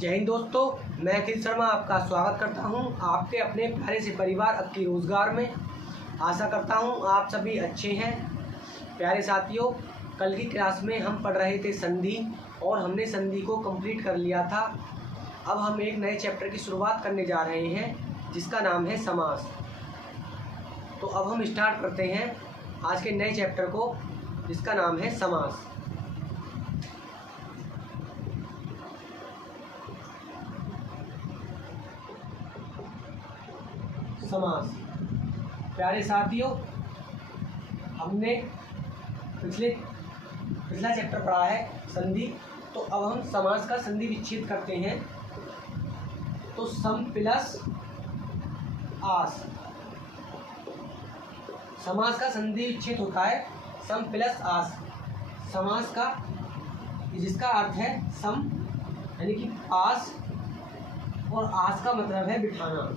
जय हिंद दोस्तों, मैं अखिल शर्मा आपका स्वागत करता हूं आपके अपने प्यारे से परिवार अक्की रोज़गार में। आशा करता हूं आप सभी अच्छे हैं। प्यारे साथियों, कल की क्लास में हम पढ़ रहे थे संधि और हमने संधि को कंप्लीट कर लिया था। अब हम एक नए चैप्टर की शुरुआत करने जा रहे हैं जिसका नाम है समास। तो अब हम स्टार्ट करते हैं आज के नए चैप्टर को जिसका नाम है समास। समास। प्यारे साथियों, हमने पिछला चैप्टर पढ़ा है संधि। तो अब हम समास का संधि विच्छेद करते हैं। तो सम प्लस आस, समास का संधि विच्छेद होता है सम प्लस आस। समास का जिसका अर्थ है सम यानी कि पास, और आस का मतलब है बिठाना।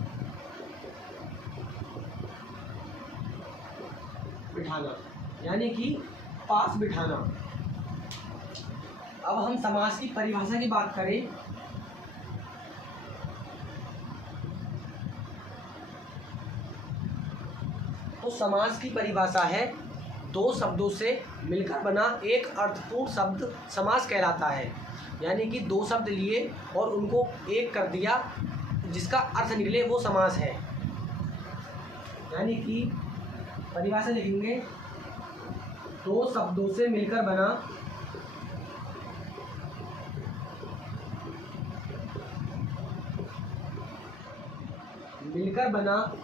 यानी कि पास बिठाना। अब हम समास की परिभाषा की बात करें तो समास की परिभाषा है दो शब्दों से मिलकर बना एक अर्थपूर्ण शब्द समास कहलाता है। यानी कि दो शब्द लिए और उनको एक कर दिया, जिसका अर्थ निकले वो समास है। यानी कि परिभाषा लिखेंगे, दो शब्दों से मिलकर बना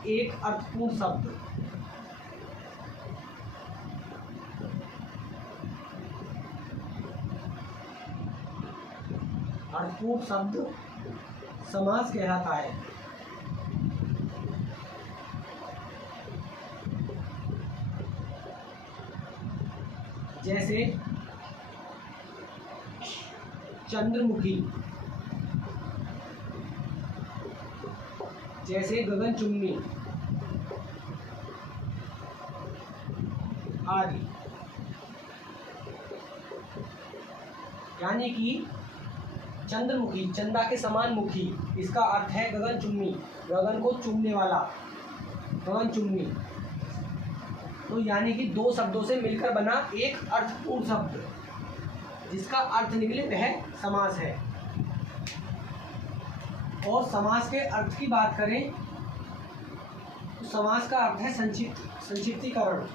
एक अर्थपूर्ण शब्द। अर्थपूर्ण शब्द समास कहलाता है। जैसे चंद्रमुखी, जैसे गगनचुम्बी आदि। यानी कि चंद्रमुखी, चंदा के समान मुखी, इसका अर्थ है गगनचुम्बी, गगन को चूमने वाला, गगनचुम्बी। तो यानी कि दो शब्दों से मिलकर बना एक अर्थपूर्ण शब्द जिसका अर्थ निकले वह समास है। और समास के अर्थ की बात करें तो समास का अर्थ है संक्षिप्तीकरण।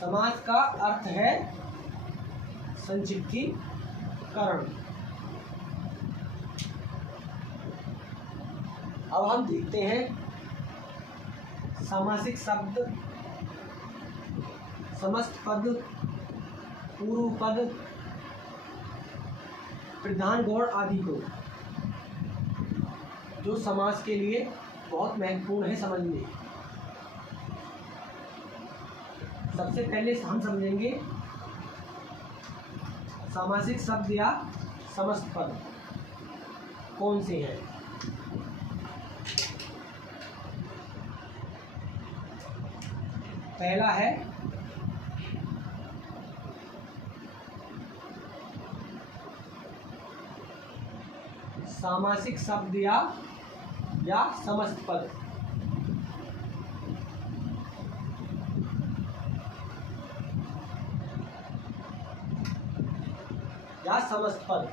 समास का अर्थ है संक्षिप्तीकरण। अब हम देखते हैं सामासिक शब्द, समस्त पद, पूर्व पद, प्रधान गौण आदि को, जो समास के लिए बहुत महत्वपूर्ण है समझने। सबसे पहले हम समझेंगे सामासिक शब्द या समस्त पद कौन से हैं। पहला है सामासिक शब्द या समस्त पद। या समस्त पद।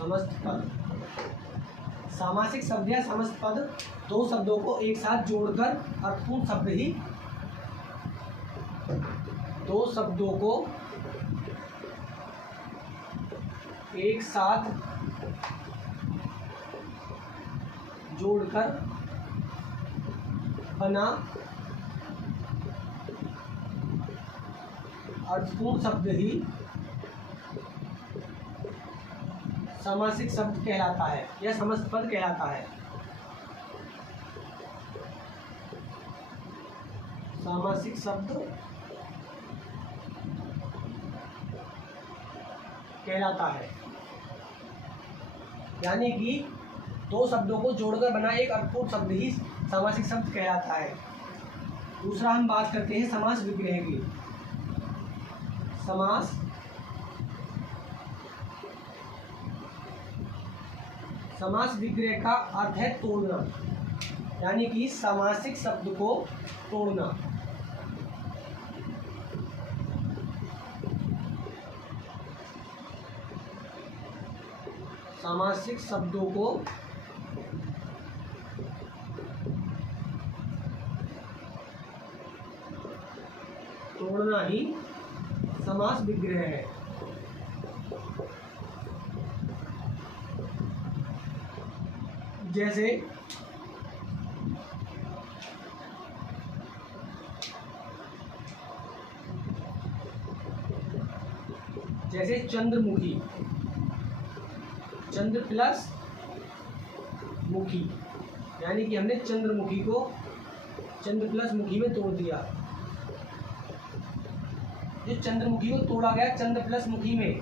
समस्त पद, सामासिक शब्द या समस्त पद दो शब्दों को एक साथ जोड़कर अर्थपूर्ण शब्द ही, दो शब्दों को एक साथ जोड़कर बना अर्थपूर्ण शब्द ही सामासिक शब्द कहलाता है या समस्त पद कहलाता है। सामासिक शब्द कहलाता है। यानी कि दो शब्दों को जोड़कर बना एक अर्थपूर्ण शब्द ही सामासिक शब्द कहलाता है। दूसरा हम बात करते हैं समास विग्रह की। समास विग्रह का अर्थ है तोड़ना, यानी कि सामासिक शब्द को तोड़ना। सामासिक शब्दों को तोड़ना ही समास विग्रह है। जैसे चंद्रमुखी, चंद्र प्लस मुखी, यानी कि हमने चंद्रमुखी को चंद्र प्लस मुखी में तोड़ दिया। जो चंद्रमुखी को तोड़ा गया चंद्र प्लस मुखी में,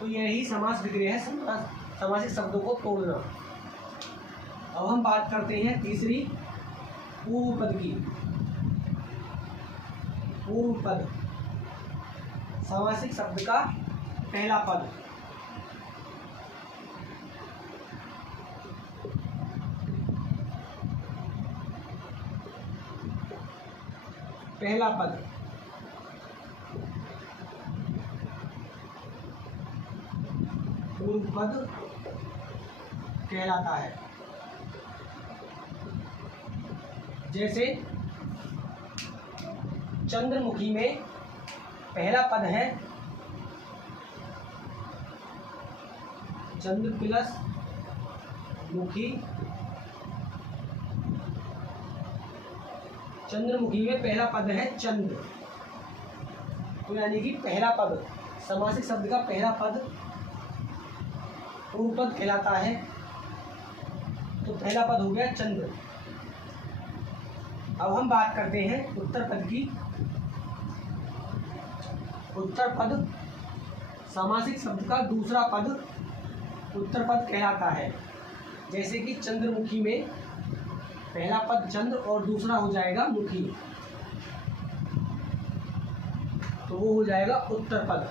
तो यही समास विग्रह है, सामासिक शब्दों को तोड़ना। अब हम बात करते हैं तीसरी पूर्व पद की। पूर्व पद सामासिक शब्द का पहला पद। पहला पद पूर्व पद कहलाता है। जैसे चंद्रमुखी में पहला पद है चंद्र प्लस मुखी। चंद्रमुखी में पहला पद है चंद्र, तो यानी कि पहला पद सामासिक शब्द का पहला पद पूर्व पद कहलाता है। तो पहला पद हो गया चंद्र। अब हम बात करते हैं उत्तर पद की। उत्तर पद सामासिक शब्द का दूसरा पद उत्तर पद कहलाता है। जैसे कि चंद्रमुखी में पहला पद चंद्र और दूसरा हो जाएगा मुखी, तो वो हो जाएगा उत्तर पद।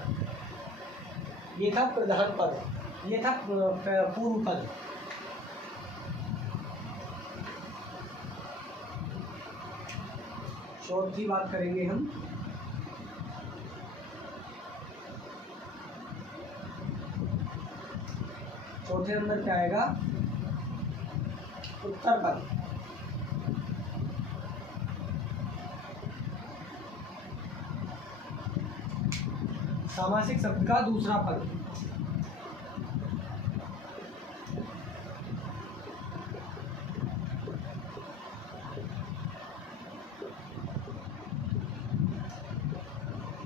ये था प्रधान पद, ये था पूर्व पद। चौथी बात करेंगे हम चौथे नंबर पे आएगा उत्तर पद। सामासिक शब्द का दूसरा पद।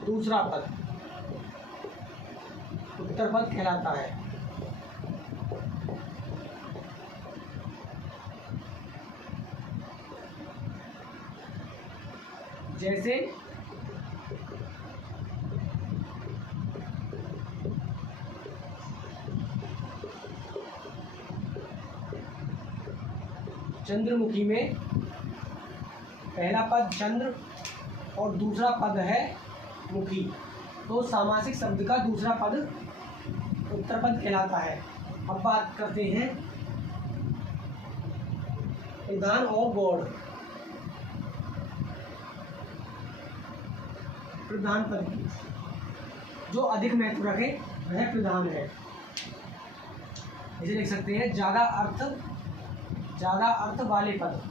दूसरा पद उत्तर पद कहलाता है। जैसे चंद्रमुखी में पहला पद चंद्र और दूसरा पद है मुखी, तो सामासिक शब्द का दूसरा पद उत्तर पद कहलाता है। अब बात करते हैं प्रधान और गौड़। प्रधान पद की जो अधिक महत्व रखे वह प्रधान है। इसे लिख सकते हैं ज्यादा अर्थ वाले पद।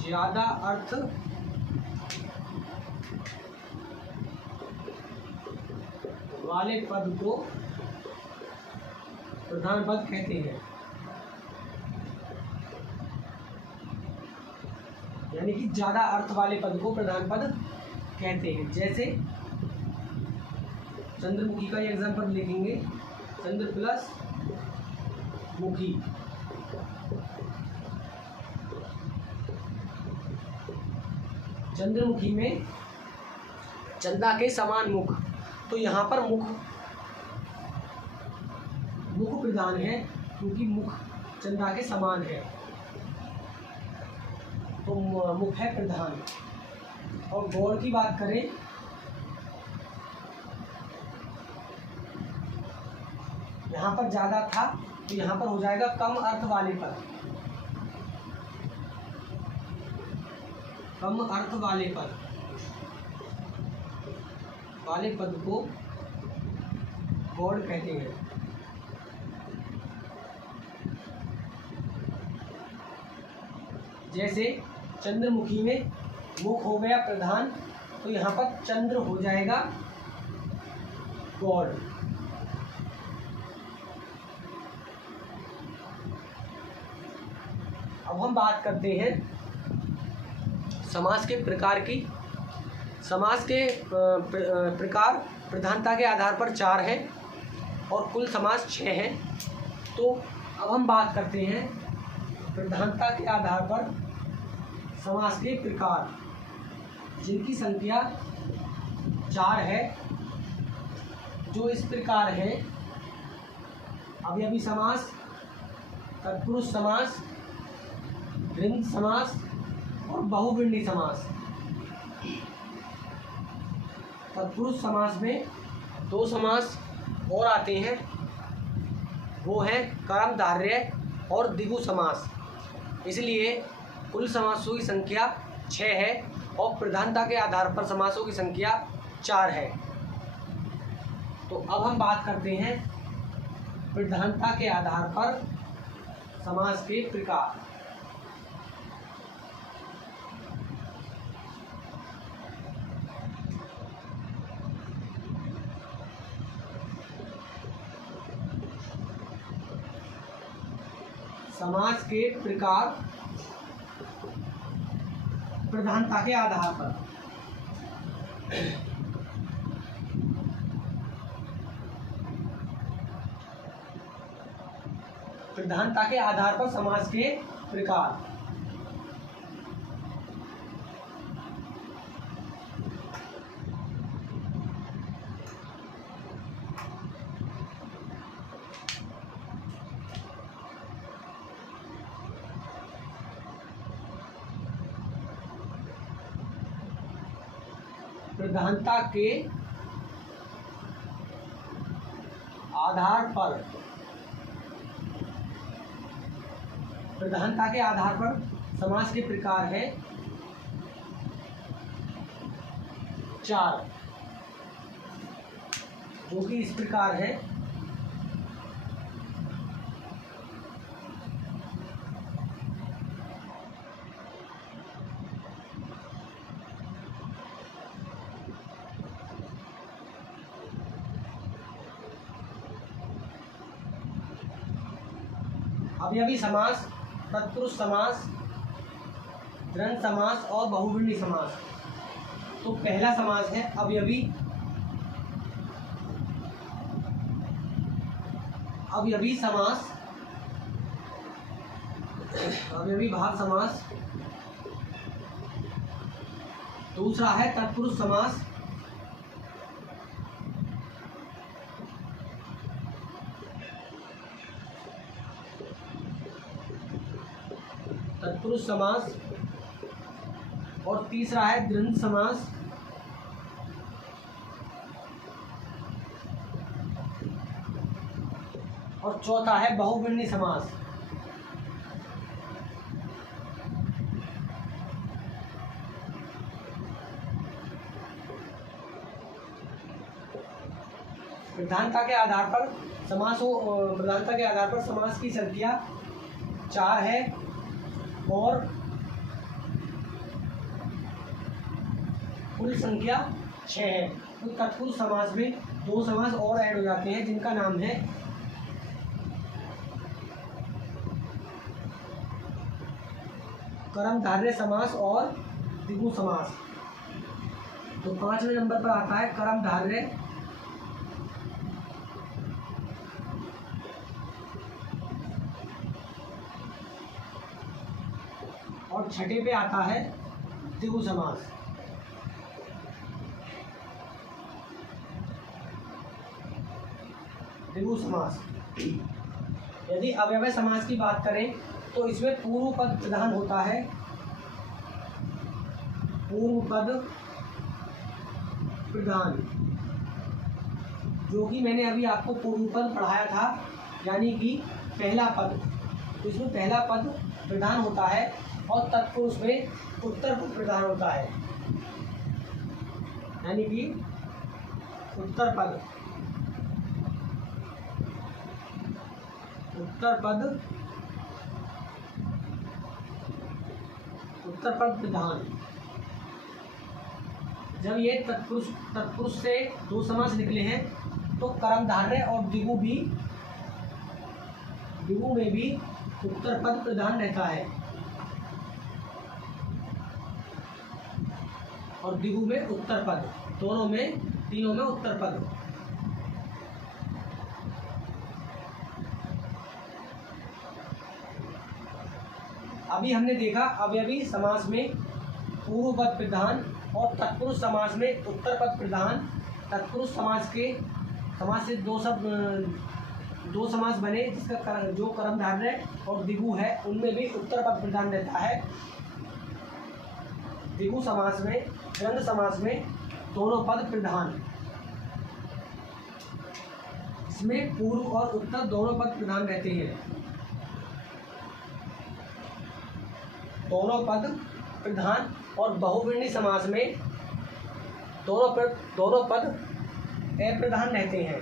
ज्यादा अर्थ वाले पद को प्रधान पद कहते हैं। यानी कि ज्यादा अर्थ वाले पद को प्रधान पद कहते हैं। जैसे चंद्रमुखी का एग्जाम्पल लिखेंगे, चंद्र प्लस मुखी। चंद्रमुखी में चंदा के समान मुख, तो यहाँ पर मुख प्रधान है क्योंकि मुख चंदा के समान है, तो मुख है प्रधान। और गौड़ की बात करें यहाँ पर ज़्यादा था तो यहाँ पर हो जाएगा कम अर्थ वाले पद, कम अर्थ वाले पद को गौड़ कहते हैं। जैसे चंद्रमुखी में मुख हो गया प्रधान, तो यहाँ पर चंद्र हो जाएगा गौड़। अब हम बात करते हैं समास के प्रकार की। समास के प्रकार प्रधानता के आधार पर 4 हैं और कुल समास 6 हैं। तो अब हम बात करते हैं प्रधानता के आधार पर समास के प्रकार, जिनकी संख्या 4 है, जो इस प्रकार है: अवयवी समास, तत्पुरुष समास, द्वंद्व समास और बहुव्रीहि समास। तत्पुरुष समास में 2 समास और आते हैं, वो हैं कर्मधारय और द्विगु समास। इसलिए कुल समासों की संख्या 6 है और प्रधानता के आधार पर समासों की संख्या 4 है। तो अब हम बात करते हैं प्रधानता के आधार पर समास के प्रकार। समास के प्रकार प्रधानता के आधार पर। प्रधानता के आधार पर समास के प्रकार। प्रधानता के आधार पर, प्रधानता के आधार पर समास के प्रकार है 4, जो कि इस प्रकार है: अवयवी समास, तत्पुरुष समास, द्वंद्व समास और बहुव्रीहि समास। तो पहला समास है अवयवी समास, अवयवी भाव समास। दूसरा है तत्पुरुष समास। तत्पुरुष समास। और तीसरा है द्वंद्व समास। और चौथा है बहुव्रीहि समास। प्रधानता के आधार पर प्रधानता के आधार पर समास की संख्या 4 है और कुल संख्या 6 है। तो तत्पुरुष समास में 2 समास और ऐड हो जाते हैं, जिनका नाम है कर्मधारय समास और द्विगु समास। तो 5वें नंबर पर आता है कर्मधारय। और 6ठे पे आता है द्विगु समास। द्विगु समास। यदि अव्यय समास की बात करें तो इसमें पूर्व पद प्रधान होता है, पूर्व पद प्रधान, जो कि मैंने अभी आपको पूर्व पद पढ़ाया था, यानी कि पहला पद। तो इसमें पहला पद प्रधान होता है और तत्पुरुष में उत्तर पद प्रधान होता है, यानी कि उत्तर पद, उत्तर पद, उत्तर पद प्रधान। जब ये तत्पुरुष से दो समास निकले हैं तो कर्मधारय और द्विगु में भी उत्तर पद प्रधान रहता है और द्विगु में उत्तर पद, दोनों में, तीनों में उत्तर पद। अभी हमने देखा अवयवी समास में पूर्व पद प्रधान और तत्पुरुष समास में उत्तर पद प्रधान। तत्पुरुष समास से दो समास बने जिसका जो कर्मधारय और द्विगु है उनमें भी उत्तर पद प्रधान रहता है। द्विगु समास में, द्वंद्व समास में दोनों पद प्रधान, इसमें पूर्व और उत्तर दोनों पद प्रधान रहते हैं, दोनों पद प्रधान। और बहुवचनी समास में दोनों पद अप्रधान रहते हैं,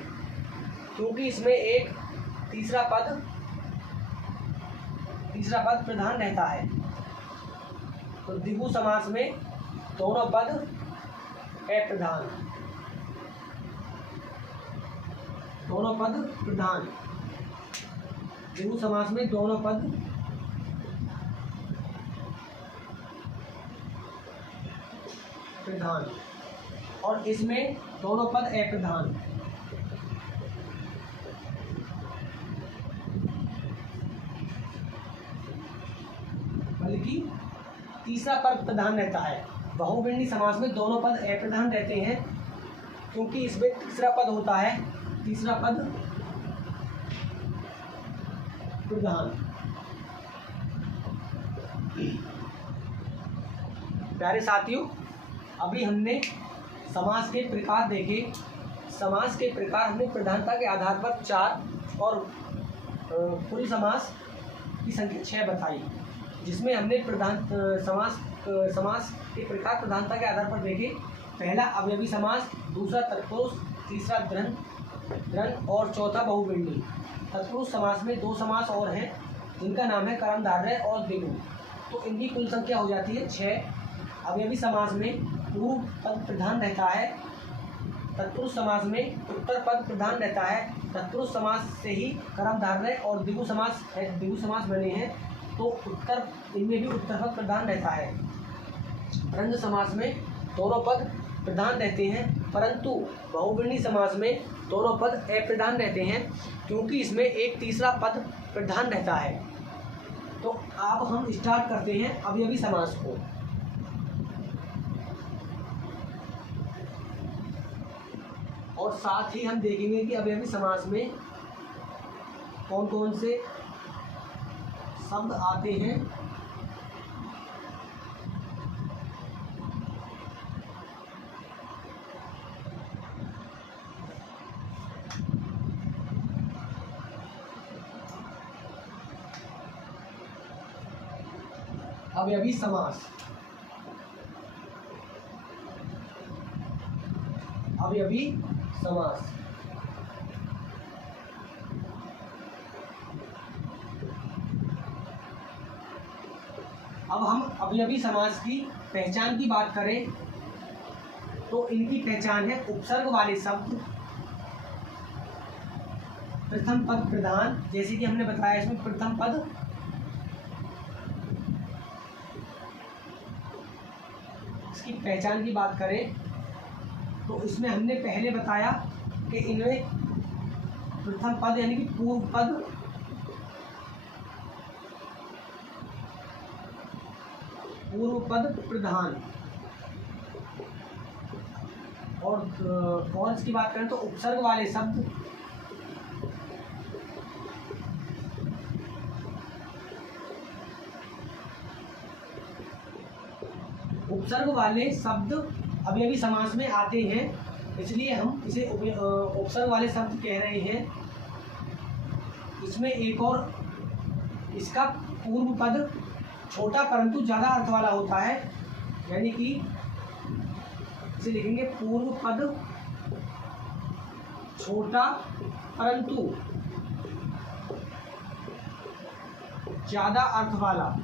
क्योंकि इसमें एक तीसरा पद प्रधान रहता है। तो द्विगु समास में दोनों पद अप्रधान, दोनों पद प्रधान। द्विगु समास में दोनों पद प्रधान और इसमें दोनों पद अप्रधान। बल्कि तीसरा पद प्रधान रहता है। बहुवचनी समास में दोनों पद अप्रधान रहते हैं, क्योंकि इसमें तीसरा पद होता है, तीसरा पद प्रधान। प्यारे साथियों, अभी हमने समास के प्रकार देखे। समास के प्रकार हमने प्रधानता के आधार पर 4 और कुल समास की संख्या 6 बताई, जिसमें हमने समास के प्रकार प्रधानता के आधार पर देखे। पहला अवयवी समास, दूसरा तत्पुरुष, तीसरा द्वंद्व और चौथा बहुवचनी। तत्पुरुष समास में 2 समास और हैं जिनका नाम है कर्मधारय और द्विगु, तो इनकी कुल संख्या हो जाती है 6। अवयवी समास में पूर्व पद प्रधान रहता है, तत्पुरुष समास में उत्तर पद प्रधान रहता है। तत्पुरुष समास से ही कर्मधारय और द्विगु समास बने हैं, तो इनमें भी उत्तर पद प्रधान रहता है। द्वंद्व समास में दोनों पद प्रधान रहते हैं, परंतु बहुवचनी समास में दोनों पद अप्रधान रहते हैं, क्योंकि इसमें एक तीसरा पद प्रधान रहता है। तो अब हम स्टार्ट करते हैं अवयवी समास को। और साथ ही हम देखेंगे कि अवयवी समास में कौन कौन से शब्द आते हैं। अवयवी समास, अवयवी समास। अब हम अवयवी समास की पहचान की बात करें तो इनकी पहचान है उपसर्ग वाले शब्द, प्रथम पद प्रधान, जैसे कि हमने बताया इसमें प्रथम पद इसकी पहचान की बात करें तो इसमें हमने पहले बताया कि इनमें प्रथम पद यानी कि पूर्व पद प्रधान, और इसकी बात करें तो उपसर्ग वाले शब्द उपसर्ग वाले शब्द अवयवी समास में आते हैं, इसलिए हम इसे उपसर्ग वाले शब्द कह रहे हैं। इसमें एक और इसका पूर्व पद छोटा परंतु ज़्यादा अर्थ वाला होता है, यानी कि इसे लिखेंगे पूर्व पद छोटा परंतु ज़्यादा अर्थ वाला,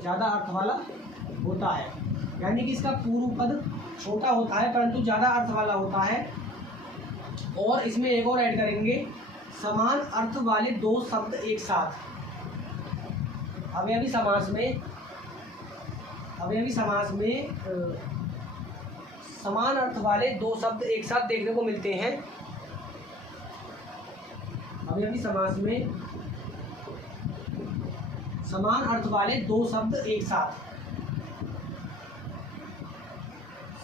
ज़्यादा अर्थ वाला होता है। यानी कि इसका पूर्व पद छोटा होता है परंतु ज़्यादा अर्थ वाला होता है। और इसमें एक और ऐड करेंगे, समान अर्थ वाले दो शब्द एक साथ। अवयवी समास में समान अर्थ वाले दो शब्द एक साथ देखने को मिलते हैं। अवयवी समास में समान अर्थ वाले दो शब्द एक साथ,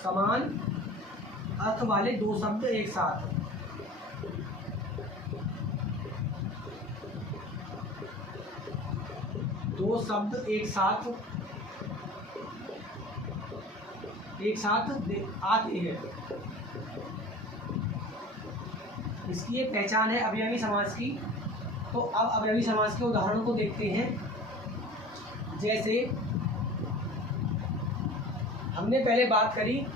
समान अर्थ वाले दो शब्द एक साथ। दो शब्द एक साथ आते हैं, इसकी ये पहचान है अवयवी समास की। तो अब अवयवी समास के उदाहरणों को देखते हैं। जैसे हमने पहले बात करी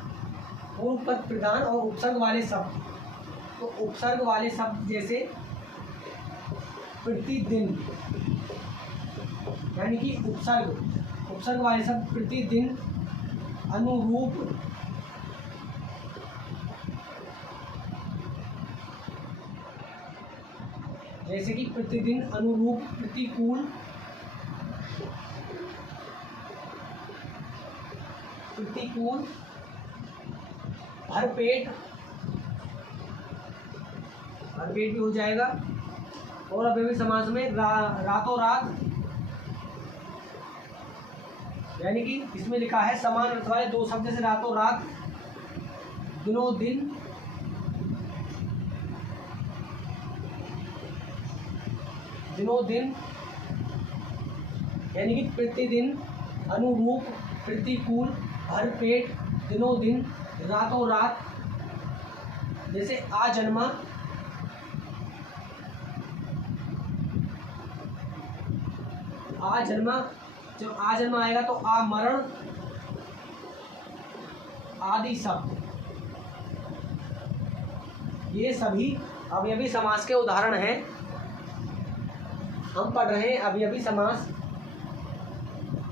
पूर्व पद प्रधान और उपसर्ग वाले शब्द। तो उपसर्ग वाले शब्द जैसे प्रतिदिन, यानी कि उपसर्ग वाले शब्द प्रतिदिन, अनुरूप, जैसे कि प्रतिदिन, अनुरूप, प्रतिकूल, भरपेट भी हो जाएगा। और अवयवी समास में रातों रात, यानी कि इसमें लिखा है समान अर्थ वाले दो शब्द जैसे रातों रात, दिनों दिन, यानी कि प्रतिदिन, अनुरूप, प्रतिकूल, भरपेट, दिनों दिन, रातों रात। जैसे आ जन्मा, जब आ जन्मा आएगा तो आ मरण आदि शब्द, ये सभी अवयवी समास के उदाहरण हैं। हम पढ़ रहे हैं अवयवी समास।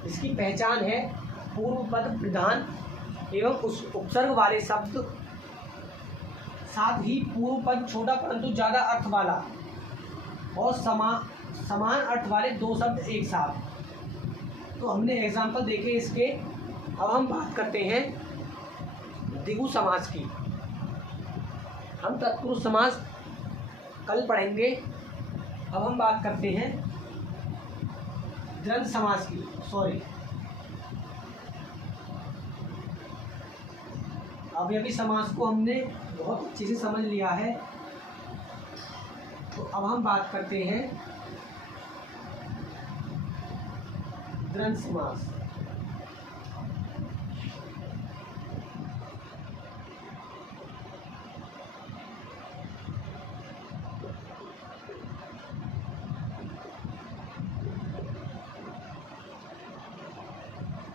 इसकी पहचान है पूर्व पद प्रधान एवं उस उपसर्ग वाले शब्द, साथ ही पूर्व पद छोटा परंतु ज़्यादा अर्थ वाला, और समान अर्थ वाले दो शब्द एक साथ। तो हमने एग्जाम्पल देखे इसके। अब हम बात करते हैं द्विगु समास की। हम तत्पुरुष समास कल पढ़ेंगे। अब हम बात करते हैं द्वंद्व समास की। अवयवी समास को हमने बहुत अच्छे से समझ लिया है। तो अब हम बात करते हैं द्वंद्व समास।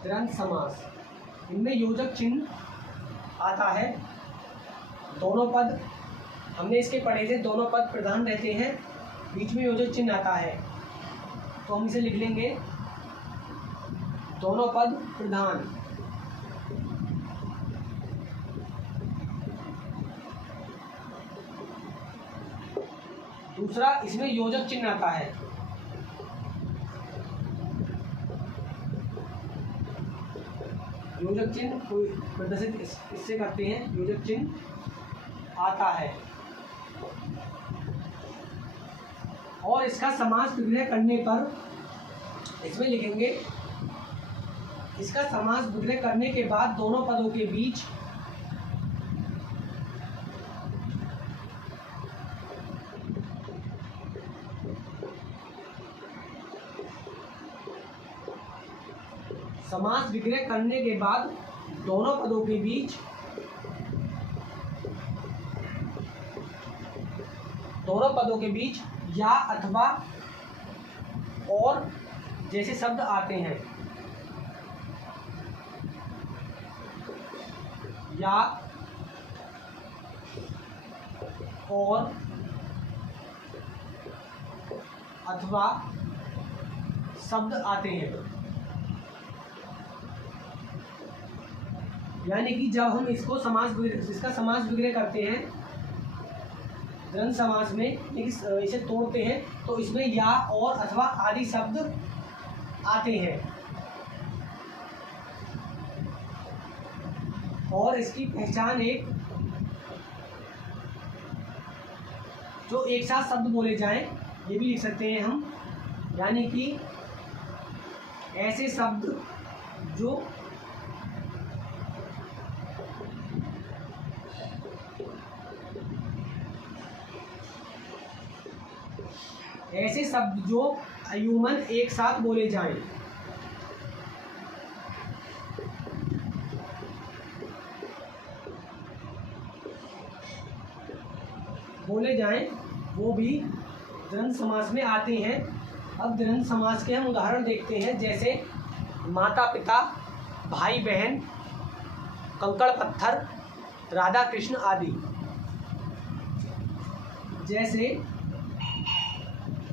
द्वंद्व समास, इनमें योजक चिन्ह आता है। दोनों पद हमने इसके पढ़े थे, दोनों पद प्रधान रहते हैं, बीच में योजक चिन्ह आता है। तो हम इसे लिख लेंगे, दोनों पद प्रधान। दूसरा, इसमें योजक चिन्ह आता है। योजक चिन्ह कोई प्रदर्शित इससे करते हैं, योजक चिन्ह आता है। और इसका समास विग्रह करने पर इसमें लिखेंगे, इसका समास विग्रह करने के बाद दोनों पदों के बीच समास विग्रह करने के बाद दोनों पदों के बीच या अथवा और जैसे शब्द आते हैं। या और अथवा शब्द आते हैं। यानी कि जब हम इसका समास विग्रह करते हैं द्वंद्व समास में, इसे तोड़ते हैं तो इसमें या और अथवा आदि शब्द आते हैं। और इसकी पहचान जो एक साथ शब्द बोले जाएं, ये भी लिख सकते हैं हम। यानी कि ऐसे शब्द जो अयूमन एक साथ बोले जाएं। वो भी द्वंद्व समास में आते हैं। अब द्वंद्व समास के हम उदाहरण देखते हैं, जैसे माता पिता, भाई बहन, कंकड़ पत्थर, राधा कृष्ण आदि। जैसे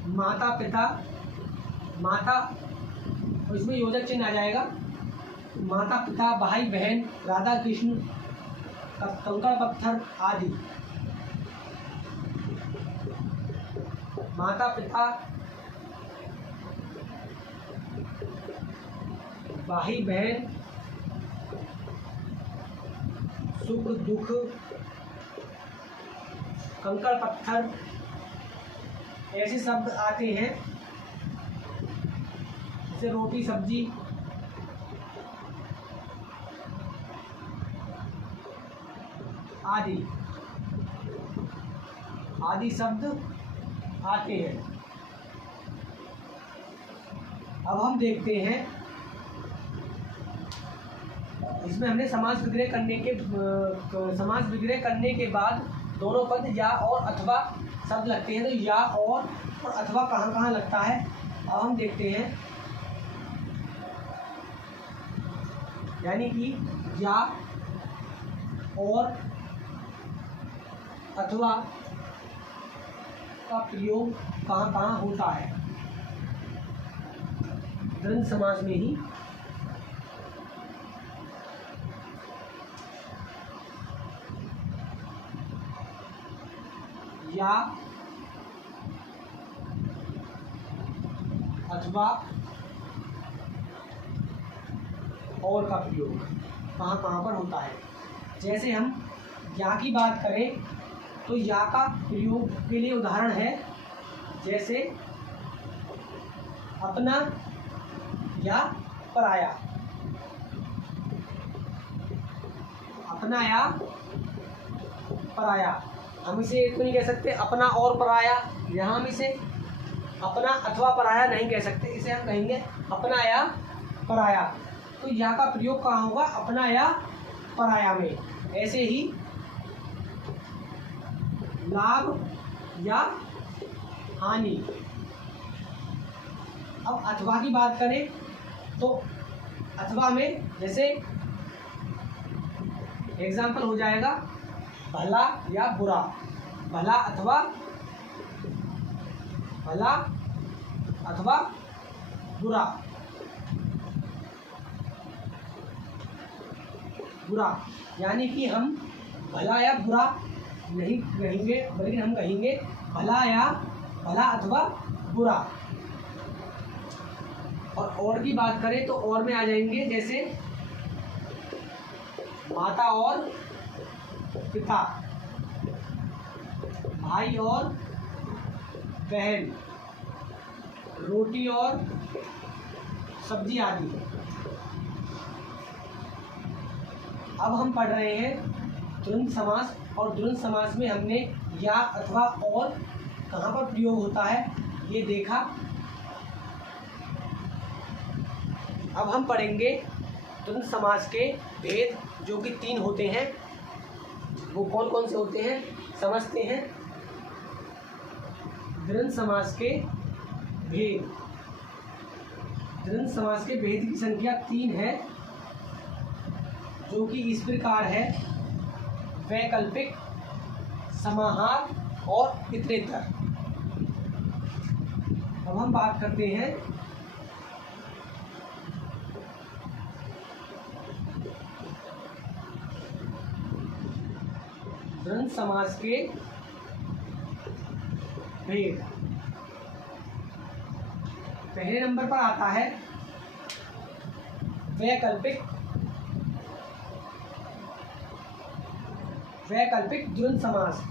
माता पिता, माता और इसमें योजक चिन्ह आ जाएगा। माता पिता, भाई बहन, राधा कृष्ण, कंकड़ पत्थर आदि। माता पिता, भाई बहन, सुख दुख, कंकड़ पत्थर, ऐसे शब्द आते हैं। जैसे रोटी सब्जी आदि शब्द आते हैं। अब हम देखते हैं, इसमें हमने समास विग्रह करने के बाद दोनों पद या और अथवा शब्द लगते हैं। तो या और अथवा कहाँ कहाँ लगता है, अब हम देखते हैं। यानी कि या और अथवा का प्रयोग कहाँ कहाँ होता है, द्वंद्व समास में ही। या अथवा और का प्रयोग कहाँ कहाँ पर होता है। जैसे हम या की बात करें तो या का प्रयोग के लिए उदाहरण है, जैसे अपना या पराया। अपना या पराया, हम इसे तो नहीं कह सकते अपना और पराया। यहाँ हम इसे अपना अथवा पराया नहीं कह सकते, इसे हम कहेंगे अपना या पराया। तो या का प्रयोग कहाँ होगा, अपना या पराया में। ऐसे ही लाभ या हानि। अब अथवा की बात करें तो अथवा में जैसे एग्जाम्पल हो जाएगा भला या बुरा। भला अथवा बुरा। यानी कि हम भला या बुरा नहीं कहेंगे, बल्कि हम कहेंगे भला अथवा बुरा। और की बात करें तो और में आ जाएंगे, जैसे माता और पिता, भाई और बहन, रोटी और सब्जी आदि। अब हम पढ़ रहे हैं द्वंद्व समास, और द्वंद्व समास में हमने या अथवा और कहाँ पर प्रयोग होता है ये देखा। अब हम पढ़ेंगे द्वंद्व समास के भेद, जो कि 3 होते हैं। वो कौन कौन से होते हैं समझते हैं। द्वंद्व समास के भेद। द्वंद्व समास के भेद की संख्या 3 है, जो कि इस प्रकार है: वैकल्पिक, समाहार और इतरेतर। अब हम बात करते हैं द्वंद्व समास के भेद। पहले नंबर पर आता है वैकल्पिक। वैकल्पिक द्वंद्व समास।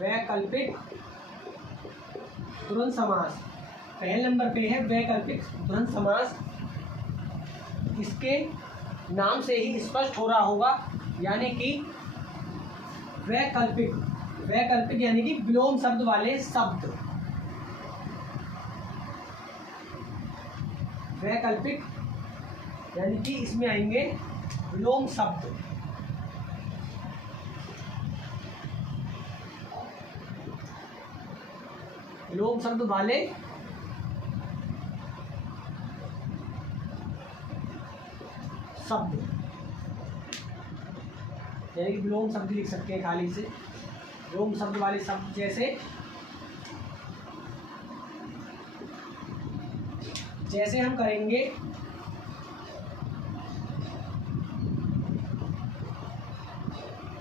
वैकल्पिक द्वंद्व समास पहले नंबर पे है वैकल्पिक द्वंद्व समास। इसके नाम से ही स्पष्ट हो रहा होगा, यानी कि वैकल्पिक। वैकल्पिक यानी कि विलोम शब्द वाले शब्द। वैकल्पिक यानी कि इसमें आएंगे विलोम शब्द। विलोम शब्द वाले शब्द, यानी कि विलोम शब्द लिख सकते हैं खाली से। विलोम शब्द वाले शब्द जैसे हम करेंगे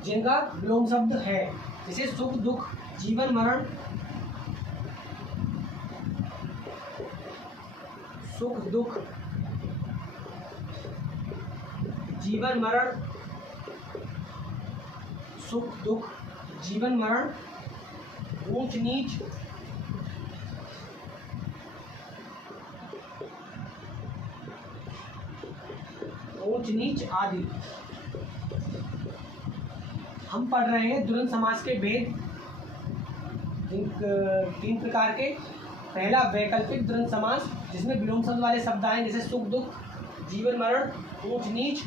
जिनका विलोम शब्द है, जैसे सुख दुख, जीवन मरण। सुख दुख, जीवन मरण। सुख दुख, जीवन मरण, ऊंच नीच, ऊंच नीच आदि। हम पढ़ रहे हैं द्वंद्व समास के भेद 3 प्रकार के। पहला वैकल्पिक द्वंद्व समास, जिसमें विलोम शब्द वाले शब्द आए, जैसे सुख दुख, जीवन मरण, ऊंच नीच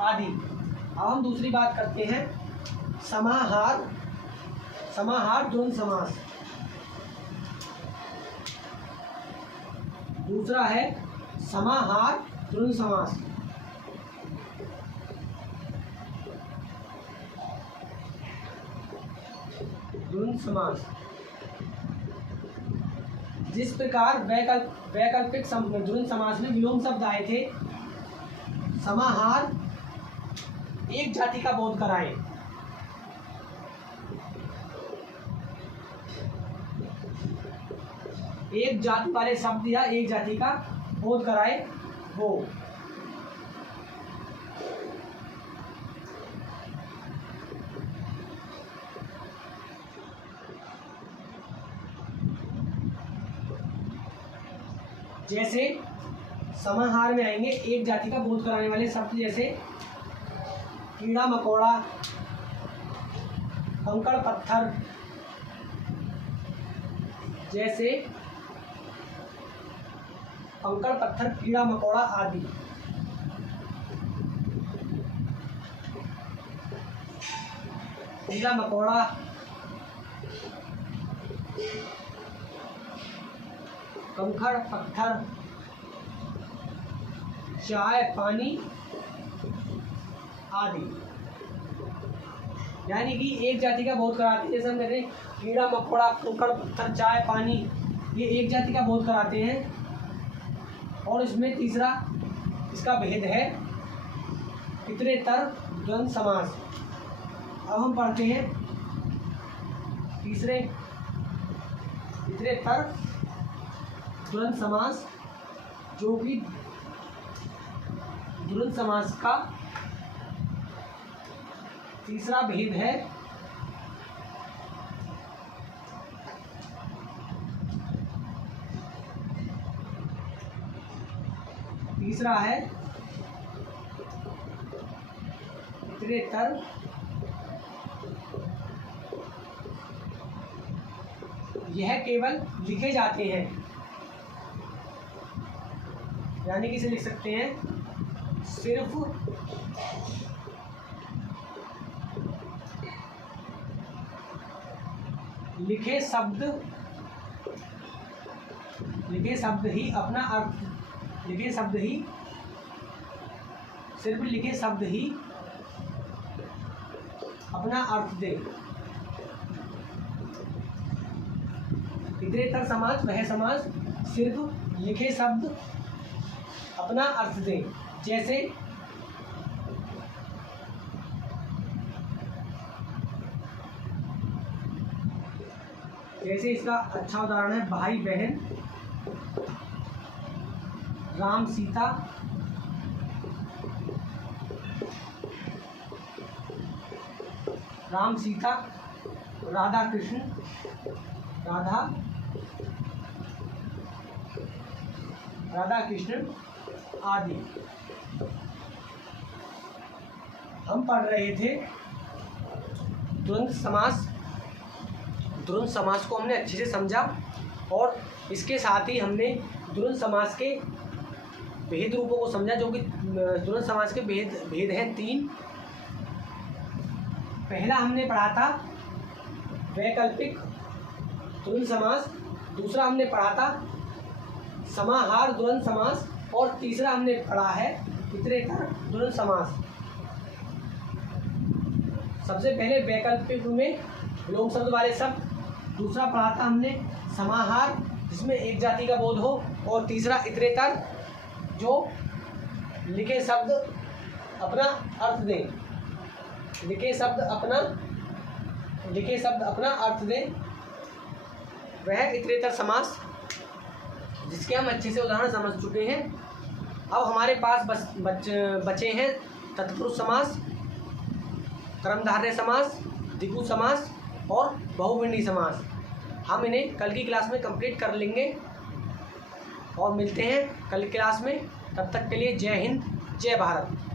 आदि। अब हम दूसरी बात करते हैं समाहार। समाहार द्वंद्व समास। दूसरा है समाहार द्वंद्व समास। द्वंद्व समास जिस प्रकार वैकल्पिक द्वंद्व समास में विलोम शब्द आए थे, समाहार एक जाति का बोध कराए। एक जाति वाले शब्द या एक जाति का बोध कराए वो। जैसे समाहार में आएंगे एक जाति का बोध कराने वाले शब्द, जैसे कीड़ा मकोड़ा, कंकड़ पत्थर। जैसे कंकड़ पत्थर, कीड़ा मकोड़ा आदि। कीड़ा मकोड़ा, कंकड़ पत्थर, चाय पानी आदि। यानी कि एक जाति का बोध कराते हैं। जैसे हम कहते हैं कीड़ा मकोड़ा, कंकड़ पत्थर, चाय पानी, ये एक जाति का बोध कराते हैं। और इसमें तीसरा इसका भेद है इतरेतर द्वंद्व समास। अब हम पढ़ते हैं तीसरे इतरेतर द्वंद्व समास, जो कि द्वंद्व समास का तीसरा भेद है इतरेतर यह केवल लिखे जाते हैं, यानी कि इसे लिख सकते हैं सिर्फ लिखे शब्द ही अपना अर्थ, सिर्फ लिखे शब्द ही अपना अर्थ दे। इतरेतर समास वह समास सिर्फ लिखे शब्द अपना अर्थ दे। जैसे इसका अच्छा उदाहरण है भाई बहन, राम सीता, राधा कृष्ण, आदि। हम पढ़ रहे थे द्वंद्व समास को हमने अच्छे से समझा और इसके साथ ही हमने द्वंद्व समास के भेद रूपों को समझा, जो कि द्वंद्व समास के भेद हैं 3। पहला हमने पढ़ा था वैकल्पिक द्वंद्व समास, दूसरा हमने पढ़ा था समाहार द्वंद्व समास और तीसरा हमने पढ़ा है इतरेतर द्वंद्व समास। सबसे पहले वैकल्पिक में लोम शब्द वाले शब्द, दूसरा पढ़ा था हमने समाहार जिसमें एक जाति का बोध हो, और तीसरा इतरेतर जो लिखे शब्द अपना अर्थ दें, लिखे शब्द अपना अर्थ दें, वह इतरेतर समास, जिसके हम अच्छे से उदाहरण समझ चुके हैं। अब हमारे पास बचे हैं तत्पुरुष समास, कर्मधारय समास, द्विगु समास और बहुवचनी समास। हम इन्हें कल की क्लास में कंप्लीट कर लेंगे और मिलते हैं कल की क्लास में। तब तक के लिए जय हिंद, जय भारत।